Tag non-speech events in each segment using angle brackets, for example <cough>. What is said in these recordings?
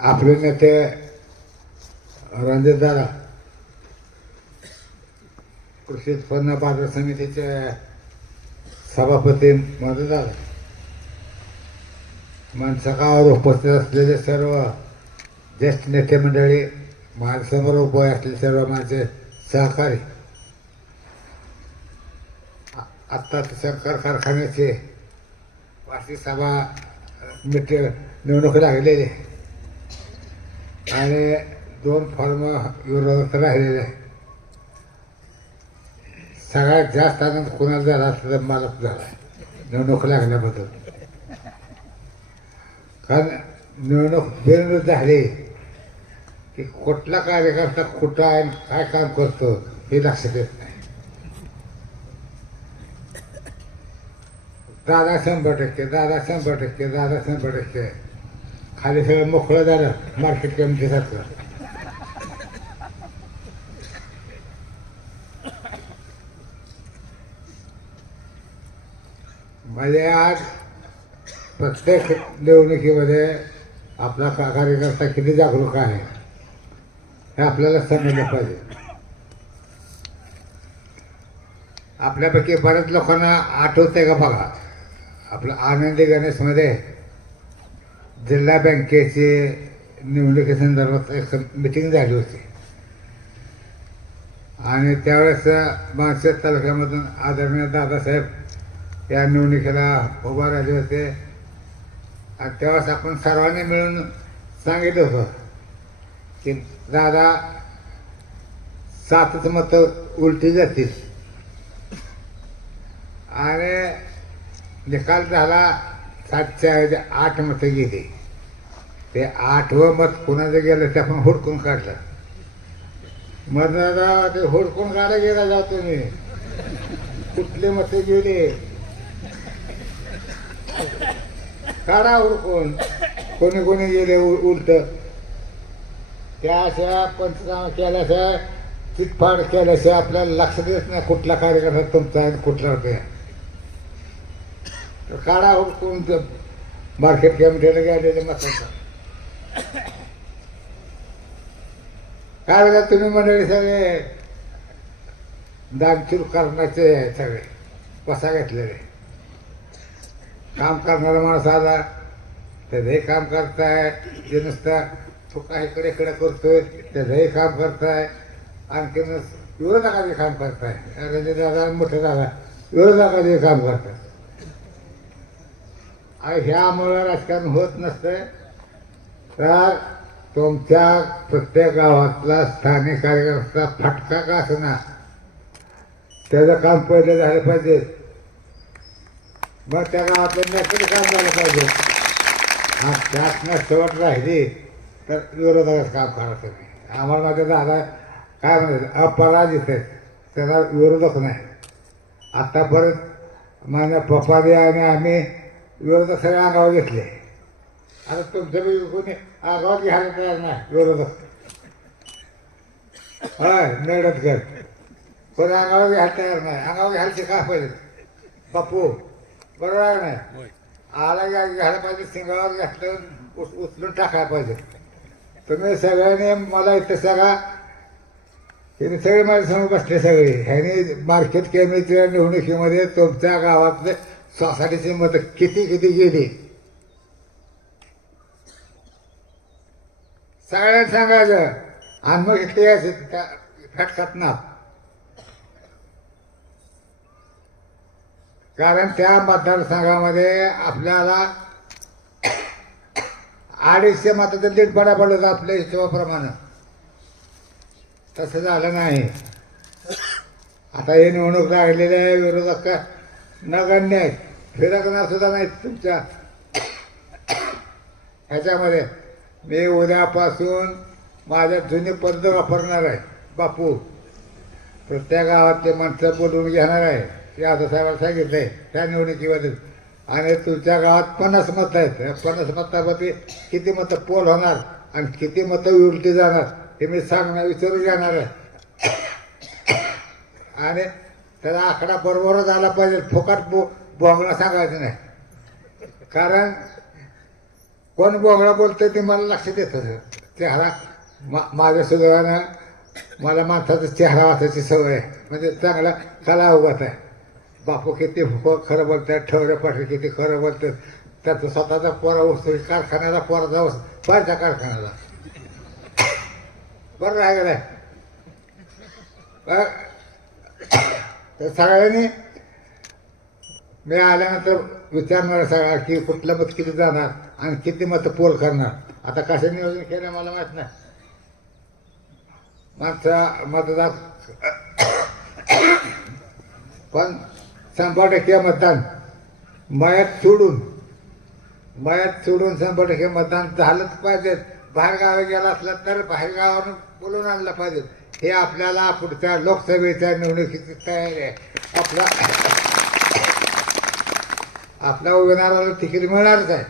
आपले नेते रणजितदादा कृषी उत्पन्न बाजार समितीचे सभापती मधुदादा मनसकावर उपस्थित असलेले सर्व ज्येष्ठ नेते मंडळी माझ्यासमोर उभे असलेले सर्व माझे सहकारी आ- आत्ता शंकर कारखान्याचे वार्षिक सभा मिट निवडणूक लागलेली आहे. आणि दोन फॉर्म विरोधात राहिलेले. सगळ्यात जास्त आनंद कोणाला झाला असला तर मला झाला. निवडणूक लागल्याबद्दल. कारण निवडणूक बिनविरोध झाली की कुठला कार्यकर्ता कुठं आहे काय काम करतो हे लक्षात येत नाही. दादा शंभर टक्के दादा शंभर टक्के दादा शंभर टक्के. खाली सगळं मोकळं झालं मार्केट कमिटीसारखं म्हणजे, म्हणजे आज प्रत्येक निवडणुकीमध्ये आपला का- कार्यकर्ता किती जागरूक आहे हे आपल्याला समजलं पाहिजे. आपल्यापैकी बऱ्याच लोकांना आठवतंय का बघा आपलं आनंदी गणेशमध्ये जिल्हा बँकेचे निवडणुकीसंदर्भात एक मिटिंग झाली होती. आणि त्यावेळेस मानशेत तालुक्यामधून आदरणीय दादासाहेब या निवडणुकीला उभा राहिले होते. आणि तेव्हाच आपण सर्वांनी मिळून सांगितलं होतं की दादा सातच मतं उलटी जातील. आणि निकाल झाला सातच्या आठ मतं गेली. ते आठवं मत कुणाचं गेलं ते आपण हुडकून काढलं. मग ते हुडकून काढा गेला जातो तुम्ही. कुठले मत गेले? काढा हुडकून. कोणी कोणी गेले उलट. त्या अशा पंचनामा केल्याशा चितफाड केल्याशिवाय आपल्याला लक्षात येत नाही कुठला कार्यक्रम तुमचा आहे कुठला होत्या. काढा हुडकून हो, मार्केट कमिटीला गेलेले मसाला काय बघा तुम्ही मंडळी सगळे दानचूर करण्याचे सगळे कसा घेतलेले काम करणारा माणूस आला त्याचंही काम करताय ते नुसतं तो काय इकडे इकडे करतोय त्याचंही काम करताय आणखी विरोधकाचे काम करताय रणजित दादा मोठे दादा विरोधकाचे काम करताय ह्यामुळं राजकारण होत नसतं तर तुमच्या प्रत्येक गावातला स्थानिक कार्यकर्ता फटका का असणार त्याचं काम पहिलं झालं पाहिजे. मग त्या गावातलं नक्की काम झालं पाहिजे. हा त्यात शेवट राहिली तर विरोधाचं काम करायचं नाही आम्हाला माझ्या दादा काय म्हणायचं अपराजित आहेत. त्याला विरोधक नाही. आत्तापर्यंत माझ्या पप्पाने आणि आम्ही विरोधक सगळे अंगावर घेतले. आता तुमच्या बी कोणी अंगावर घ्यायला तयार नाही विरोधक. होय नडतकर कोणी अंगावर घ्यायला तयार नाही. अंगावर घ्यायला शिका पाहिजे बापू बरोबर आहे नाही? आला घ्या घ्यायला पाहिजे सिंगावर घातलं उच उचलून टाकायला पाहिजे. तुम्ही सगळ्यांनी मला इथं सगळा हे सगळे माझ्यासमोर बसले सगळे. ह्याने मार्केट कमिटीच्या निवडणुकीमध्ये तुमच्या गावातले सोसायटीची मत किती किती गेली? सगळ्यांना सांगायचं. आणि मग इथे यायचं त्या फटकात ना कारण त्या मतदारसंघामध्ये आपल्याला अडीचशे मताचं लीट पडा पडलं आपल्या हिशोबाप्रमाणे. तसं झालं नाही. आता हे निवडणूक लागलेले विरोधक नगण्य आहेत. फिरकणार सुद्धा नाहीत तुमच्या. ह्याच्यामध्ये मी उद्यापासून माझ्या जुनी पद्धत वापरणार आहे बापू. प्रत्येक गावातले माणसं बोलवून घेणार आहे. यादव साहेबांना सांगितलंय त्या निवडणुकीमध्ये. आणि तुमच्या गावात पन्नास मतं आहेत. पन्नास मतामध्ये किती मतं पोल होणार आणि किती मतं उलटी जाणार हे मी सांगणं विचारून घेणार आहे. आणि त्याचा आकडा बरोबरच आला पाहिजे. फुकट बो बोंगला सांगायचं नाही. कारण कोण बोंगळा बोलतंय ते मला लक्षात येतं. चेहरा मा माझ्या सुदैवानं मला माणसाचा चेहरा वाचायची सवय आहे. म्हणजे चांगला कला उगत आहे. बापू किती ख- खरं बोलतात ठवरे पाटील किती खरं बोलतात त्याचा स्वतःचा पोरा वस्तू कारखान्याला पोरा जाऊ पाहिजे कारखान्याला बरं राहिलं. तर सगळ्यांनी मी आल्यानंतर विचारणार सगळा की कुठलं मत किती जाणार आणि किती मत पोल करणार. आता कसं नियोजन केलं मला माहीत नाही. मागचा मतदार पण शंभर टक्के मतदान. मयात सोडून मयात सोडून शंभर टक्के मतदान झालंच पाहिजे बाहेर गावी गेला असला तर बाहेर गावानं बोलून आणलं पाहिजे हे आपल्याला पुढच्या लोकसभेच्या निवडणुकीची तयारी आहे. आपला आपल्या उमेदवाराला तिकीट मिळणारच आहे.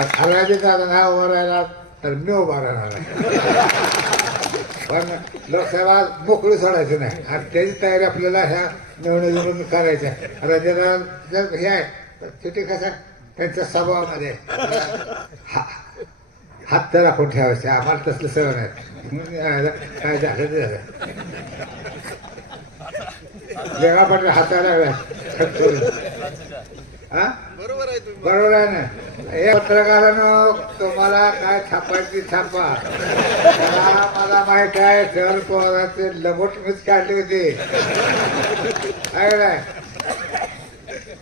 हरवायचे दादा नाही उभा राहिला तर मी उभा राहणार आहे. पण लोकसभा मोकळी सोडायची नाही. आणि त्याची तयारी आपल्याला ह्या निवडणुकीवरून करायची आहे. रंजना जर हे आहे तर तिथे कसं त्यांच्या स्वभावामध्ये. हा- हात तर राखून ठेवायचे? आम्हाला तसलं सवय नाही. काय झालं ते झालं. वेगळा पण हाताला. हा? बरोबर आहे ना? हे पत्रकारानं तुम्हाला काय छापायची छापा? मला माहीत आहे शहर पवाराचे लबोट मीच काढली होती. काय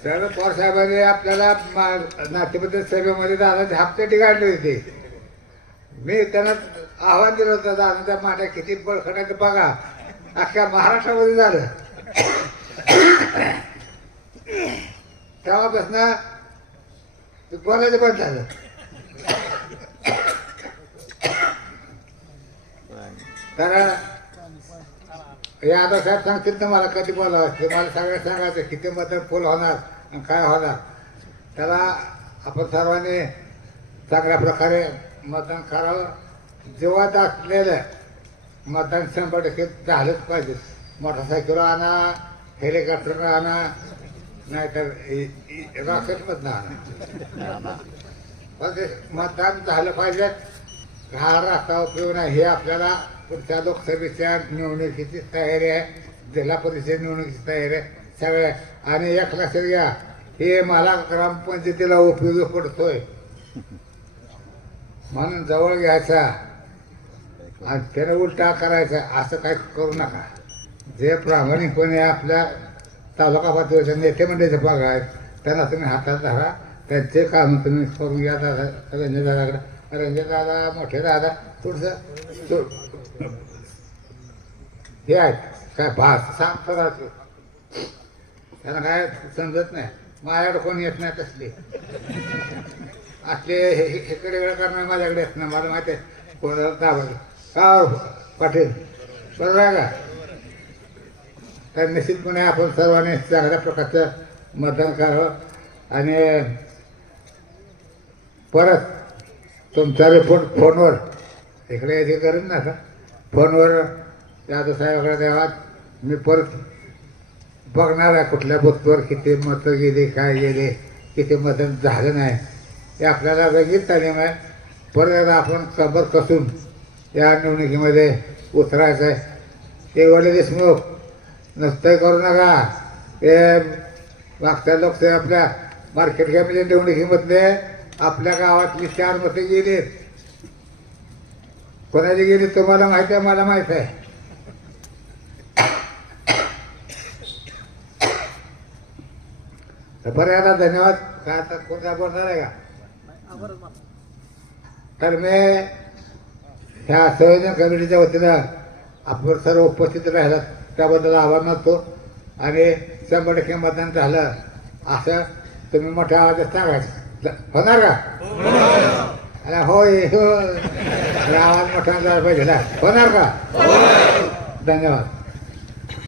शरद पवार साहेबांनी आपल्याला नाट्यबद्दल सभेमध्ये दादाची हप्त्याटी काढली होती. मी त्यांना आव्हान दिलं होतं दादाच्या माट्या किती बळखट आहे बघा. अख्ख्या महाराष्ट्रामध्ये झालं. तेव्हापासून ते बोलायचं बंद झालं. कारण यादव साहेब सांगतील ना मला कधी बोलावं ते मला सगळं सांगायचं किती मतदान फुल होणार आणि काय होणार. त्याला आपण सर्वांनी चांगल्या प्रकारे मतदान करावं. जेव्हा असलेलं मतदान शंभर टक्के झालंच पाहिजे. मोटरसायकल आणा हेलिकॉप्टर आणा नाहीतर रॉकेटमधनं आणा. पण ते मतदान झालं पाहिजे. हा रस्ता उपयोग नाही. हे आपल्याला पुढच्या लोकसभेच्या निवडणुकीची तयारी आहे. जिल्हा परिषद निवडणुकीची तयारी आहे. सगळ्या आणि एक लक्षात घ्या हे मला ग्रामपंचायतीला उपयोग पडतोय. म्हणून जवळ घ्यायचा. आणि त्याने उलटा करायचा. असं काही करू नका. जे प्रामाणिकपणे आपल्या तालुका पातळीच्या नेते मंडळीचे भाग आहेत त्यांना तुम्ही हातात धरा. त्यांचे काम तुम्ही करून घ्या दादा. रंजन दादाकडे. रंजन दादा मोठे दादा थोडंसं हे आहेत. काय भास सांग त्यांना काय समजत नाही. माझ्याकडे कोणी येत नाही तसली. असले हे- हेकडे वेळ करणार माझ्याकडे असणार मला माहिती आहे. कोणाला दाबा का हो, पाटील. बरोबर आहे का? तर निश्चितपणे आपण सर्वांनी चांगल्या प्रकारचं मतदान करावं. आणि परत तुमचा रिपोर्ट फोनवर. इकडे याची गरज ना सर फोनवर यादव साहेबाकडे द्यावा. मी परत बघणार आहे कुठल्या बुथवर किती मतं गेली काय गेले किती मतं झालं नाही. हे आपल्याला वेगळीच तालीम आहे परत एकदा आपण कंबर कसून या निवडणुकीमध्ये उतरायचं आहे. ते वडील देशमुख नसतं करू नका. हे मागच्या ते आपल्या मार्केट कॅमिली निवडणुकीमधले आपल्या गावातली चार मतं गेली कोणाची गेली तुम्हाला माहिती आहे? मला माहीत आहे. तर बरं आता धन्यवाद. काय आता कोणता बोलणार आहे का? तर मी ह्या संयोजन कमिटीच्या वतीनं आपण सर्व उपस्थित राहिला त्याबद्दल आभार मानतो आणि शंभर टक्के मतदान झालं असं तुम्ही मोठ्या आवाजात सांगायचं. होणार का? अरे होय हो <laughs> आवाज मोठा झाला पाहिजे ना. होणार का? धन्यवाद.